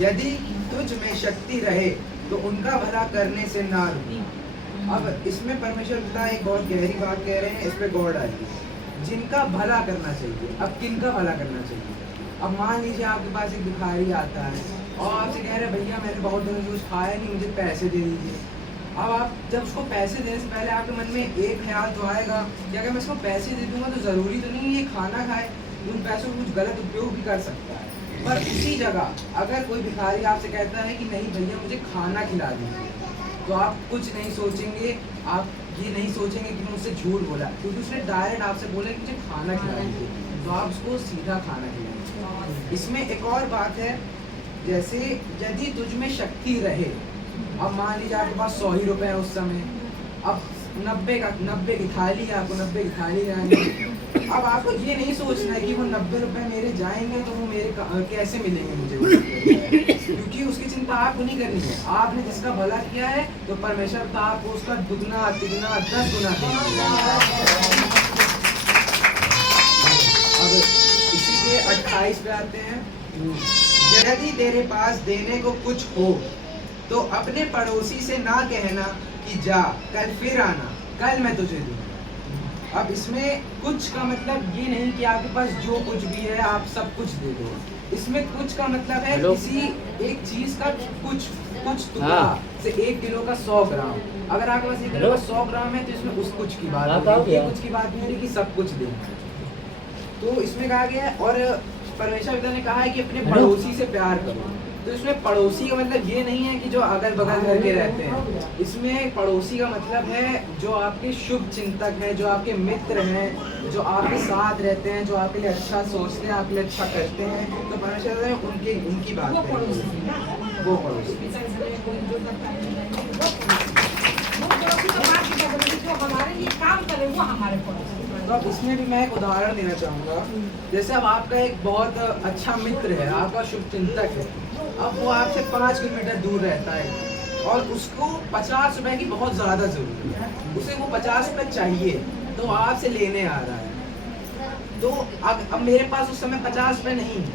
यदि तुझ में शक्ति रहे तो उनका भला करने से ना रुक। अब इसमें परमेश्वर पिता एक बहुत गहरी बात कह रहे हैं, इस पे गौर डालिए। जिनका भला करना चाहिए, अब किनका भला करना चाहिए? अब मान लीजिए आपके पास एक भिखारी आता है और आपसे कह रहे हैं भैया मैंने बहुत दिनों से कुछ खाया नहीं, मुझे पैसे दे दीजिए। अब आप जब उसको पैसे देने से पहले आपके मन में एक ख्याल तो आएगा कि अगर मैं इसको पैसे दे दूंगा तो ज़रूरी तो नहीं ये खाना खाए, उन पैसों को कुछ गलत उपयोग भी कर सकता है। पर उसी जगह अगर कोई भिखारी आपसे कहता है कि नहीं भैया मुझे खाना खिला दीजिए, तो आप कुछ नहीं सोचेंगे, आप ये नहीं सोचेंगे कि मुझसे झूठ बोला, क्योंकि उसने डायरेक्ट आपसे बोला कि मुझे खाना खिला दीजिए, तो आप उसको सीधा खाना खिलाएंगे। इसमें एक और बात है, जैसे यदि तुझ में शक्ति रहे, अब मान लीजिए आपके पास 100 ही रुपए है उस समय, अब 90 की थाली है, आपको 90 की थाली लानी। अब आपको ये नहीं सोचना है कि वो 90 रुपए मेरे जाएंगे तो वो मेरे कैसे मिलेंगे मुझे, क्योंकि उसकी चिंता आपको नहीं करनी है। आपने जिसका भला किया है तो परमेश्वर तो आपको उसका दुगना तिगुना 10 गुना देगा। अब इसी के 28 पे आते हैं। यदि तेरे पास देने को कुछ हो तो अपने पड़ोसी से ना कहना कि जा कल फिर आना, कल मैं तुझे दूंगा। अब इसमें कुछ का मतलब ये नहीं कि आपके पास जो कुछ भी है आप सब कुछ दे दो। इसमें कुछ का मतलब है किसी एक चीज का कुछ टुकड़ा से 1 किलो का 100 ग्राम। अगर आपके पास 1 किलो का 100 ग्राम है तो इसमें उस कुछ की बात है, ये कुछ की बात नहीं है कि सब कुछ देना। तो इसमें कहा गया है, और परमेश्वर पिता ने कहा है कि अपने पड़ोसी से प्यार करो। तो इसमें पड़ोसी का मतलब ये नहीं है कि जो अगल बगल घर के रहते हैं, इसमें पड़ोसी का मतलब है जो आपके शुभ चिंतक हैं, जो आपके मित्र हैं, जो आपके साथ रहते हैं, जो आपके लिए अच्छा सोचते हैं, आपके लिए अच्छा करते हैं। तो परमेश्वर ने उनकी बात है, वो पड़ोसी। हमारे लिए काम करे वो हमारे पड़ोसी। तो अब इसमें भी मैं एक उदाहरण देना चाहूँगा। जैसे अब आपका एक बहुत अच्छा मित्र है, आपका शुभ चिंतक है, अब वो आपसे 5 किलोमीटर दूर रहता है और उसको 50 रुपए की बहुत ज़्यादा ज़रूरत है, उसे वो 50 रुपए चाहिए तो आपसे लेने आ रहा है। तो अब मेरे पास उस समय 50 रुपए नहीं है,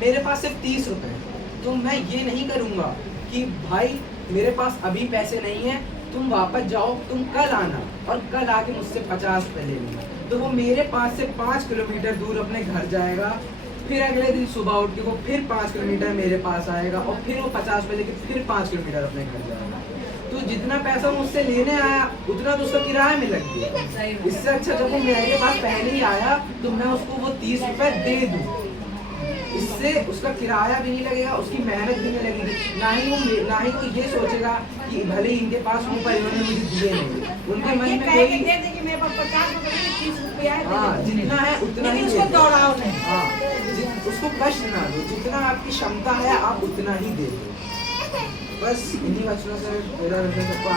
मेरे पास सिर्फ 30 रुपए है। तो मैं ये नहीं करूँगा कि भाई मेरे पास अभी पैसे नहीं है, तुम वापस जाओ, तुम कल आना और कल आके मुझसे 50 रुपए ले लेना। तो वो मेरे पास से 5 किलोमीटर दूर अपने घर जाएगा, फिर अगले दिन सुबह उठ के वो फिर 5 किलोमीटर मेरे पास आएगा और फिर वो 50 रुपए लेके फिर 5 किलोमीटर अपने घर जाएगा। तो जितना पैसा मुझसे लेने आया उतना तो उसका किराया में लग गया। इससे अच्छा जब वो मेरे पास पहले ही आया तो मैं उसको वो 30 रुपए दे दूँ, इससे उसका किराया भी नहीं लगेगा, उसकी मेहनत भी नहीं लगेगी, ना ही वो ये सोचेगा कि भले ही इनके पास हूँ पर इन्होंने मुझे दिए नहीं। उनके मन में कोई हाँ जितना है उतना ही दौड़ाओ नहीं, हाँ उसको कष्ट ना दो, जितना आपकी क्षमता है आप उतना ही दे दो। बस इन्हीं वचनों से मेरा सबको